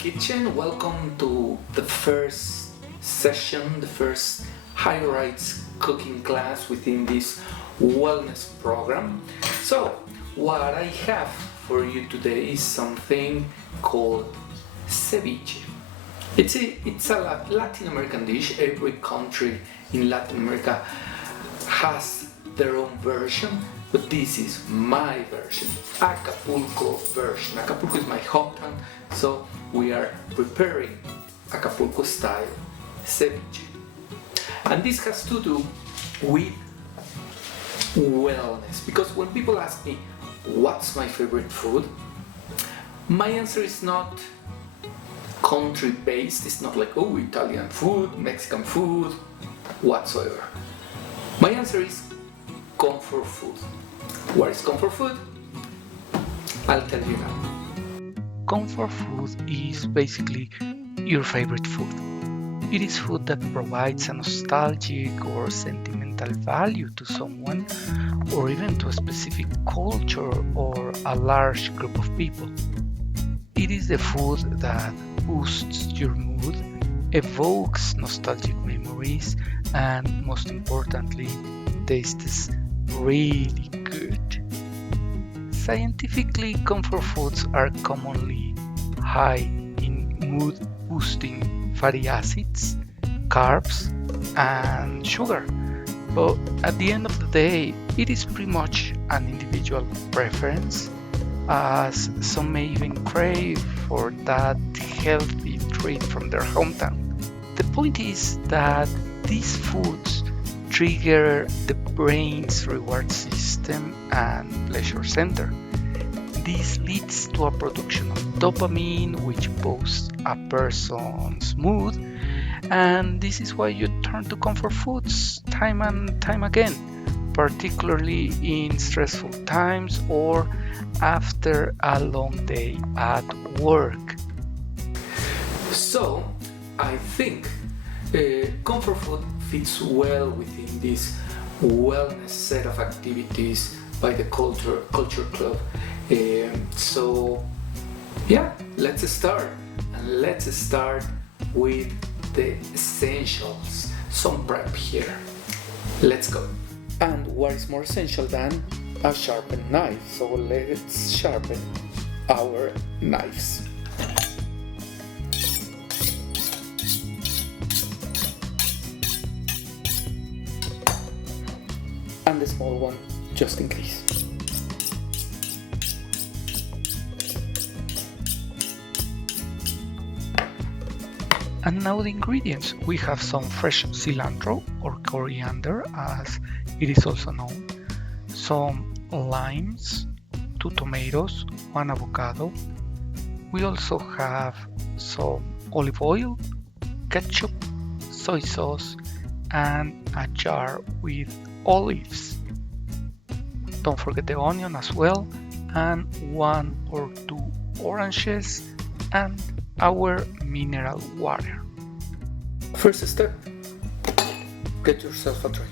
kitchen. Welcome to the first session, the first HireRight's cooking class within this wellness program. So, what I have for you today is something called ceviche. It's a Latin American dish. Every country in Latin America has their own version, but this is my version, Acapulco version. Acapulco is my hometown, so we are preparing Acapulco style ceviche. And this has to do with wellness, because when people ask me what's my favorite food, my answer is not country based. It's not like, oh, Italian food, Mexican food, whatsoever. My answer is comfort food. What is comfort food? I'll tell you now. Comfort food is basically your favorite food. It is food that provides a nostalgic or sentimental value to someone, or even to a specific culture or a large group of people. It is the food that boosts your mood, evokes nostalgic memories, and most importantly, tastes really good. Scientifically, comfort foods are commonly high in mood-boosting fatty acids, carbs, and sugar. But at the end of the day, it is pretty much an individual preference, as some may even crave for that healthy treat from their hometown. The point is that these foods trigger the brain's reward system and pleasure center. This leads to a production of dopamine, which boosts a person's mood, and this is why you turn to comfort foods time and time again, particularly in stressful times or after a long day at work. So, I think comfort food fits well within this wellness set of activities by the Culture Club. So, yeah, let's start. And let's start with the essentials. Some prep here. Let's go. And what is more essential than a sharpened knife? So let's sharpen our knives. And the small one, just in case. And now the ingredients. We have some fresh cilantro or coriander, as it is also known, some limes, 2 tomatoes, 1 avocado. We also have some olive oil, ketchup, soy sauce, and a jar with olives. Don't forget the onion as well, and 1 or 2 oranges, and our mineral water. First step, get yourself a drink.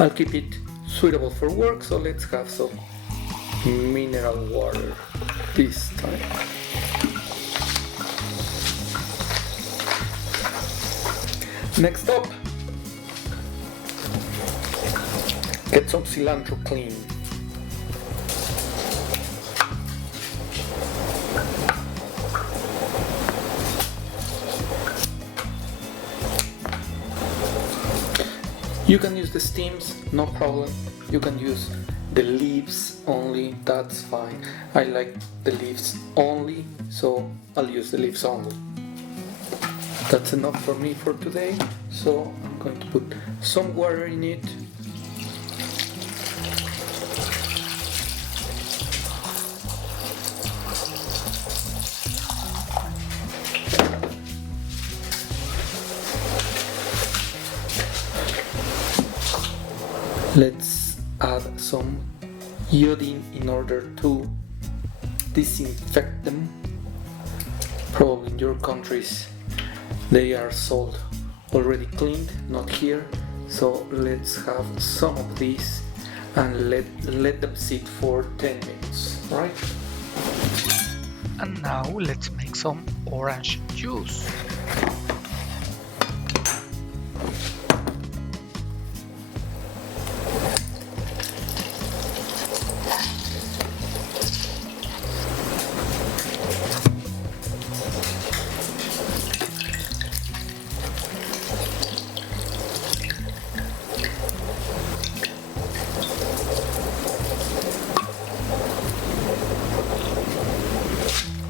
I'll keep it suitable for work, so let's have some mineral water this time. Next up, get some cilantro clean. You can use the stems, no problem. You can use the leaves only, that's fine. I like the leaves only, so I'll use the leaves only. That's enough for me for today, so I'm going to put some water in it. Let's add some iodine in order to disinfect them. Probably in your countries they are sold already cleaned, not here. So let's have some of these and let them sit for 10 minutes, right? And now let's make some orange juice.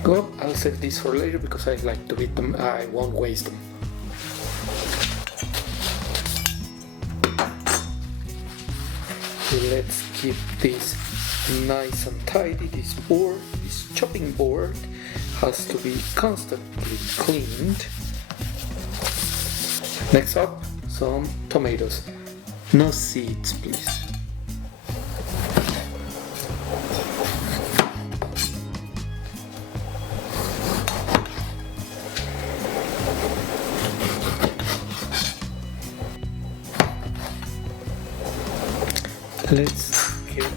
Go, I'll save this for later because I like to eat them. I won't waste them. Let's keep this nice and tidy. This board, this chopping board, has to be constantly cleaned. Next up, some tomatoes. No seeds, please. Let's get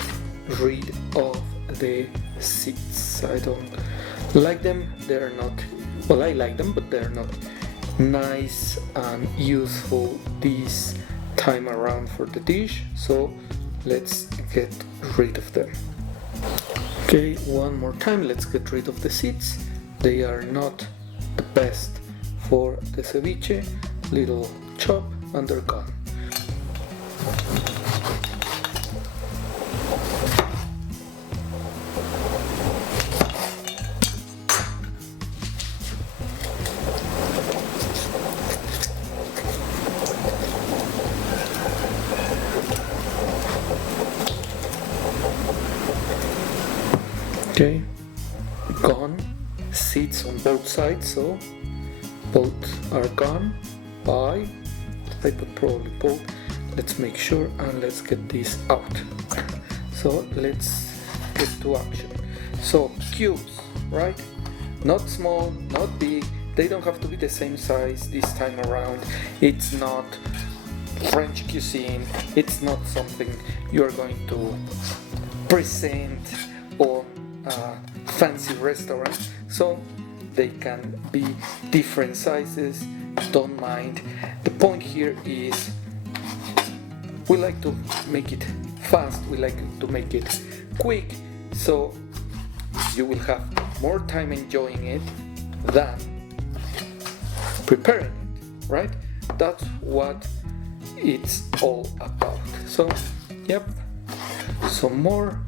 rid of the seeds. I don't like them. They're not, well, I like them, but they're not nice and useful this time around for the dish. So let's get rid of them. Okay, one more time, let's get rid of the seeds. They are not the best for the ceviche. Little chop and they're gone. Okay, gone. Seeds on both sides, so both are gone. Bye. I put probably both. Let's make sure and let's get this out. So let's get to action. So cubes, right? Not small, not big. They don't have to be the same size this time around. It's not French cuisine. It's not something you're going to present or fancy restaurant, so they can be different sizes. Don't mind. The point here is we like to make it fast, we like to make it quick, so you will have more time enjoying it than preparing it, right? That's what it's all about. So yep, some more,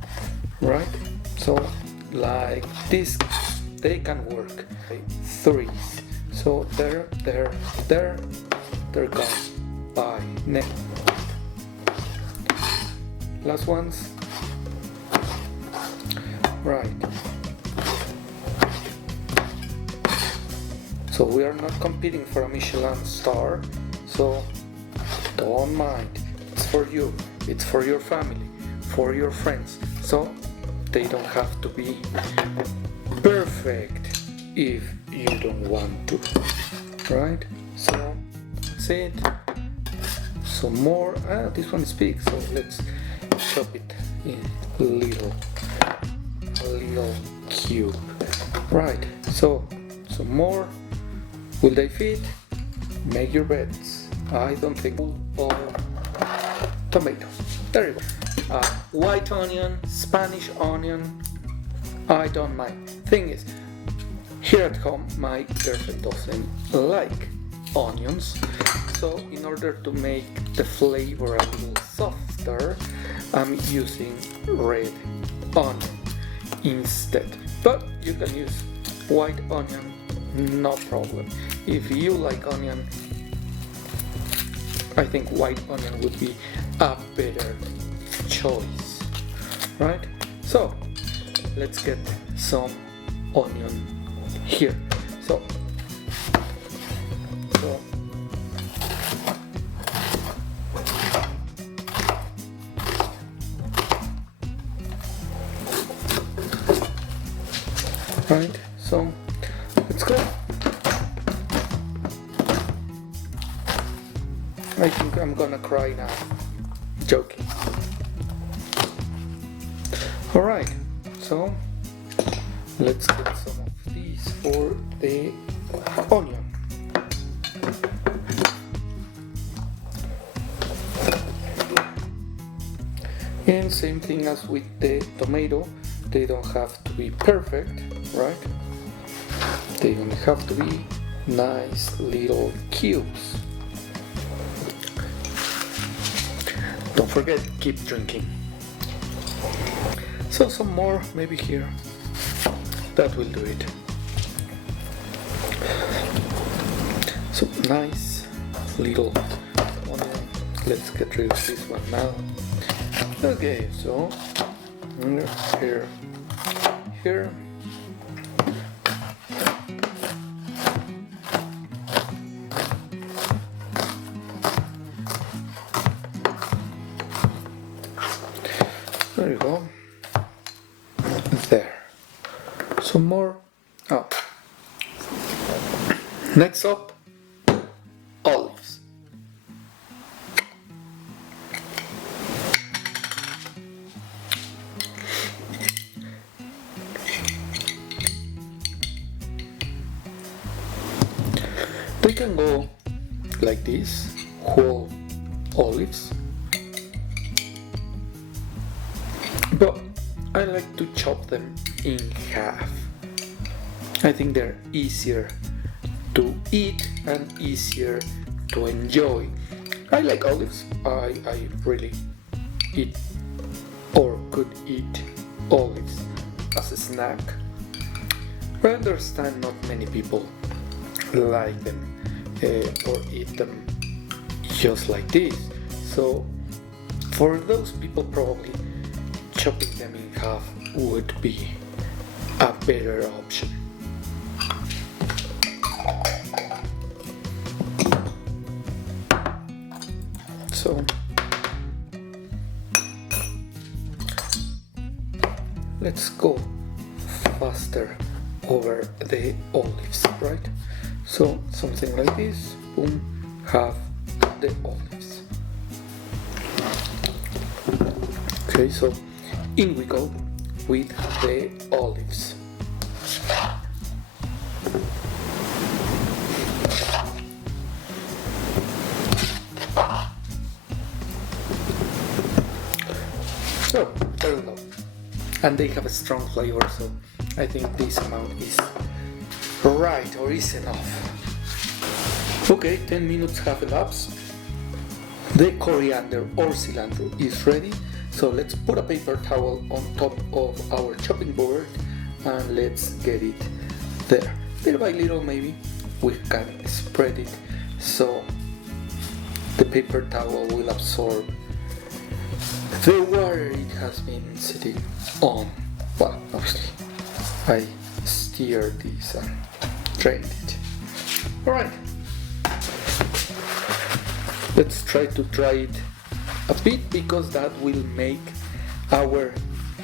right? So like this, they can work. 3. So they're gone. Bye. Next. Last ones. Right. So we are not competing for a Michelin star, so don't mind. It's for you. It's for your family, for your friends. So they don't have to be perfect if you don't want to, right? So that's it. Some more. This one is big, so let's chop it in a little cube, right? So some more. Will they fit? Make your bets. I don't think. Or tomato. There you go. White onion, Spanish onion, I don't mind. Thing is, here at home my girlfriend doesn't like onions, so in order to make the flavor a little softer, I'm using red onion instead. But you can use white onion, no problem. If you like onion, I think white onion would be a better choice, right? So let's get some onion here. So right, so let's go. I think I'm gonna cry now. Joking. Alright, so let's get some of for the onion. And same thing as with the tomato, they don't have to be perfect, right? They only have to be nice little cubes. Don't forget, keep drinking. So some more, maybe here. That will do it. So nice little onion. Let's get rid of this one now. Okay, so here. There you go. There. Some more. Oh. Next up, olives. They can go like this, whole olives. But I like to chop them in half. I think they're easier to eat and easier to enjoy. I like olives. I really eat or could eat olives as a snack. But I understand not many people like them or eat them just like this. So for those people, probably chopping them in half would be a better option. So let's go faster over the olives, right? So something like this, boom, have the olives. Okay, so in we go with the olives. So there we go. And they have a strong flavor, so I think this amount is right or is enough. Okay, 10 minutes have elapsed. The coriander or cilantro is ready. So let's put a paper towel on top of our chopping board and let's get it there. Little by little, maybe we can spread it so the paper towel will absorb the water it has been sitting on. Well, obviously I stirred this and drained it. Alright, let's try to dry it a bit because that will make our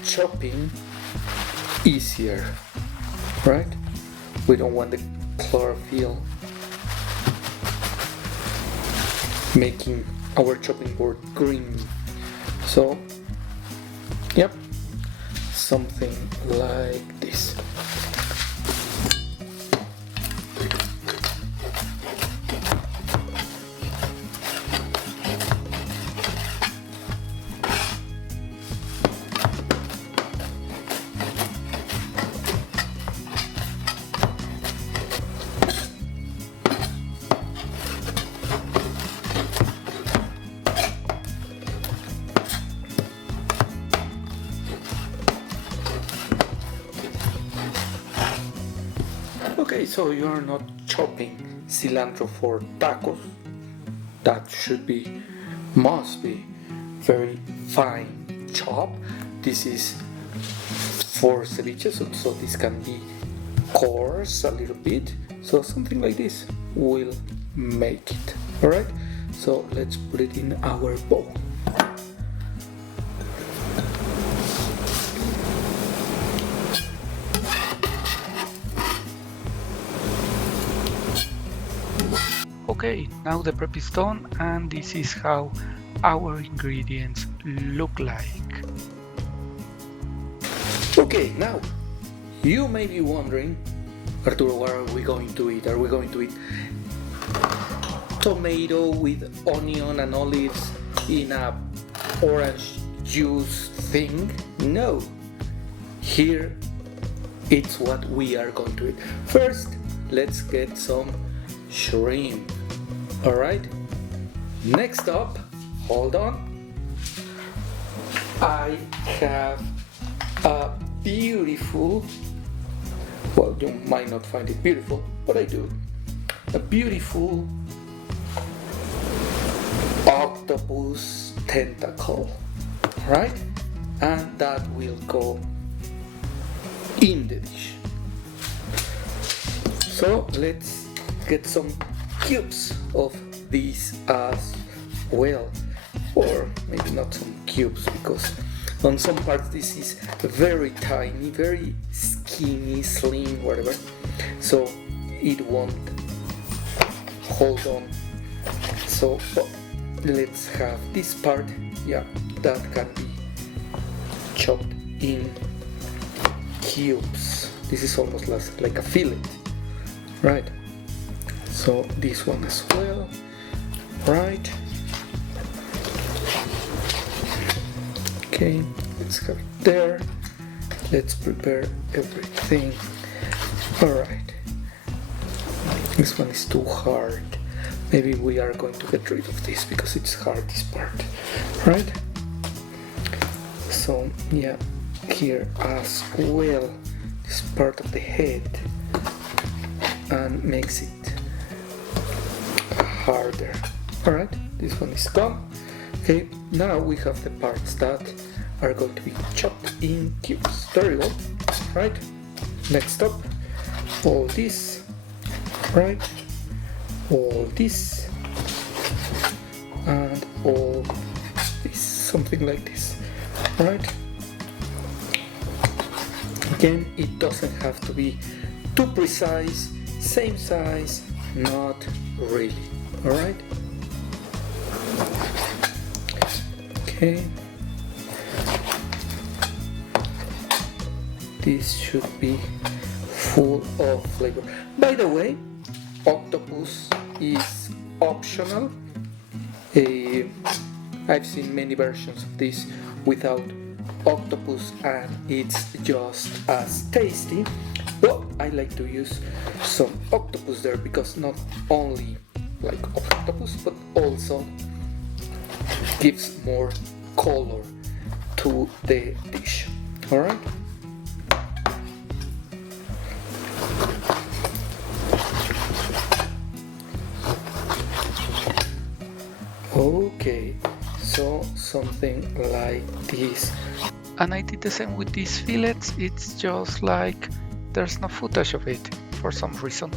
chopping easier, right? We don't want the chlorophyll making our chopping board green. So, yep, something like this. Okay, so you are not chopping cilantro for tacos. That must be very fine chop. This is for ceviche, so this can be coarse a little bit. So something like this will make it. Alright, so let's put it in our bowl. Okay, now the prep is done and this is how our ingredients look like. Okay, now you may be wondering Arturo, what are we going to eat? Are we going to eat tomato with onion and olives in a orange juice thing? No. Here it's what we are going to eat. First, let's get some shrimp. Alright? Next up, hold on. I have a beautiful, well, you might not find it beautiful, but I do. A beautiful octopus tentacle, right? And that will go in the dish. So let's get some cubes of these as well, or maybe not some cubes, because on some parts this is very tiny, very skinny, slim, whatever, so it won't hold on. So let's have this part, yeah, that can be chopped in cubes. This is almost like a fillet, right? So this one as well, right? Okay, let's have it there. Let's prepare everything. Alright. This one is too hard. Maybe we are going to get rid of this because it's hard, this part. Right? So, yeah, here as well, this part of the head, and makes it harder. Alright, this one is gone. Okay, now we have the parts that are going to be chopped in cubes. There you go. Right? Next up, all this, right? All this, and all this, something like this, right? Again, it doesn't have to be too precise, same size, not really, alright? Okay. This should be full of flavor. By the way, octopus is optional. I've seen many versions of this without octopus and it's just as tasty. But I like to use some octopus there because not only like octopus but also gives more color to the dish. Alright? Okay, so something like this. And I did the same with these fillets. It's just like there's no footage of it for some reason.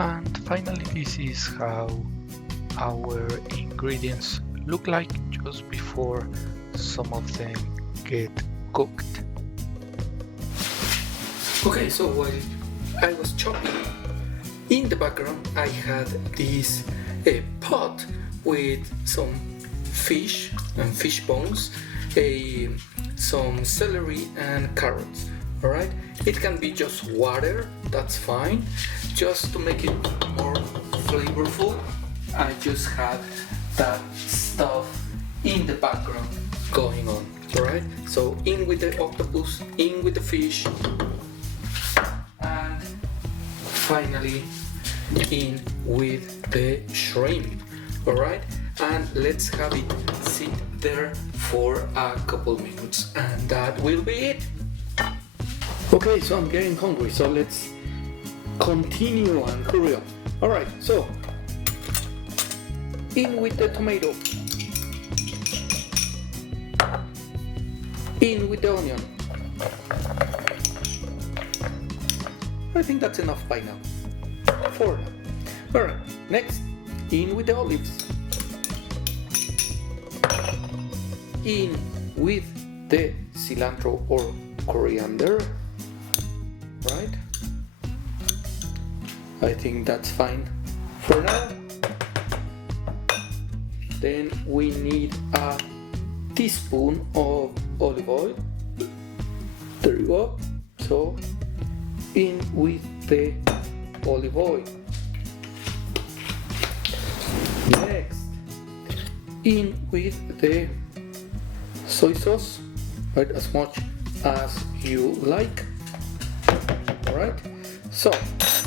And finally, this is how our ingredients look like just before some of them get cooked. Okay, so while I was chopping, in the background I had this pot with some fish and fish bones, some celery and carrots. Alright, it can be just water, that's fine. Just to make it more flavorful, I just had that stuff in the background going on. Alright, so in with the octopus, in with the fish, and finally in with the shrimp. Alright, and let's have it sit there for a couple minutes, and that will be it. Okay, so I'm getting hungry, so let's continue and hurry up. Alright, so in with the tomato, in with the onion. I think that's enough by now. For now. Alright, next, in with the olives, in with the cilantro or coriander, right? I think that's fine for now. Then we need a teaspoon of olive oil. There you go. So in with the olive oil. Next, in with the soy sauce, right, as much as you like. Alright, so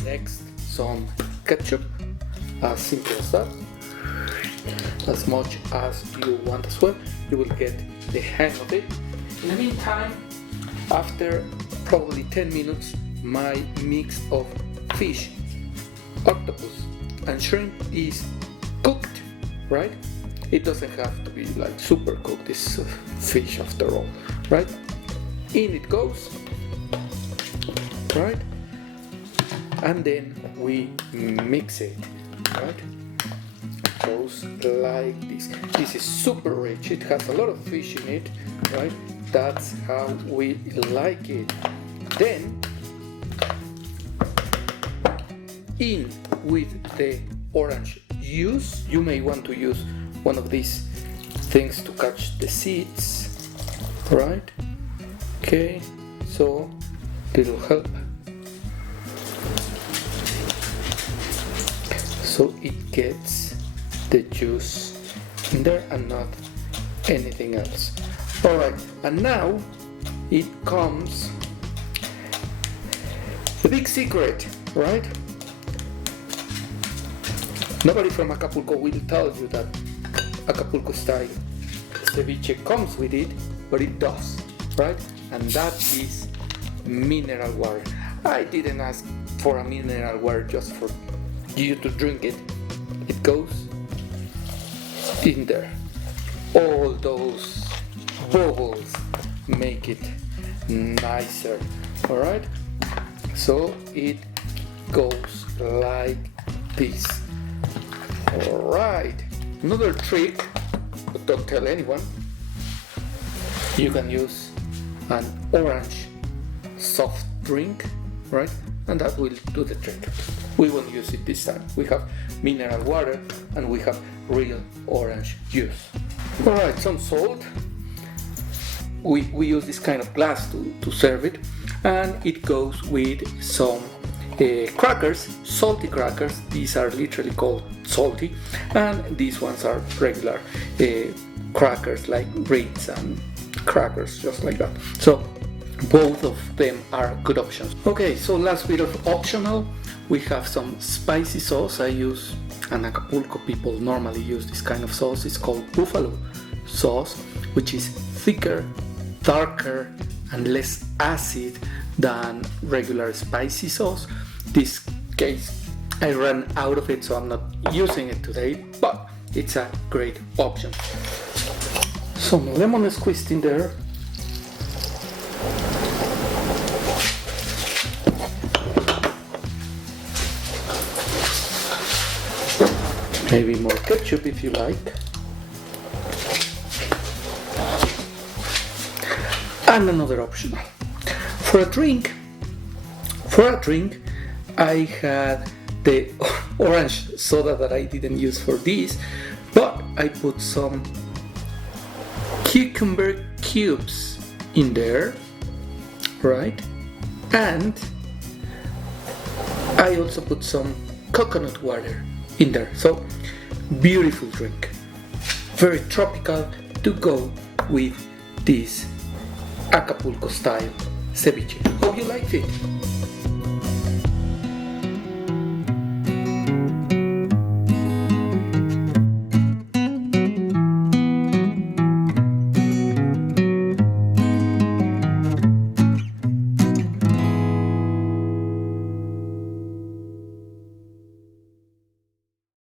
next some ketchup, as simple as that, as much as you want as well. You will get the hang of it. In the meantime, after probably 10 minutes, my mix of fish, octopus and shrimp is cooked, right? It doesn't have to be like super cooked, this fish after all, right? In it goes, right? And then we mix it, right? It goes like this. This is super rich, it has a lot of fish in it, right? That's how we like it. Then in with the orange juice. You may want to use one of these things to catch the seeds, right? Okay, so it'll help. So it gets the juice in there and not anything else. Alright, and now it comes the big secret, right? Nobody from Acapulco will tell you that Acapulco style ceviche comes with it, but it does, right? And that is mineral water. I didn't ask for a mineral water just for you to drink it. It goes in there. All those bubbles make it nicer, alright? So it goes like this. Alright, another trick, but don't tell anyone. You can use an orange soft drink, right? And that will do the trick. We won't use it this time. We have mineral water and we have real orange juice. Alright, some salt. We use this kind of glass to serve it, and it goes with some crackers, salty crackers. These are literally called salty, and these ones are regular crackers like Ritz and crackers, just like that. So both of them are good options. Okay, so last bit of optional, we have some spicy sauce. I use, and Acapulco people normally use this kind of sauce. It's called buffalo sauce, which is thicker, darker, and less acid than regular spicy sauce. This case I ran out of it, so I'm not using it today, but it's a great option. Some lemon squeezed in there. Maybe more ketchup if you like. And another optional. For a drink, I had the orange soda that I didn't use for this, but I put some cucumber cubes in there, right? And I also put some coconut water in there. So beautiful drink, very tropical to go with this Acapulco style ceviche. Hope you liked it.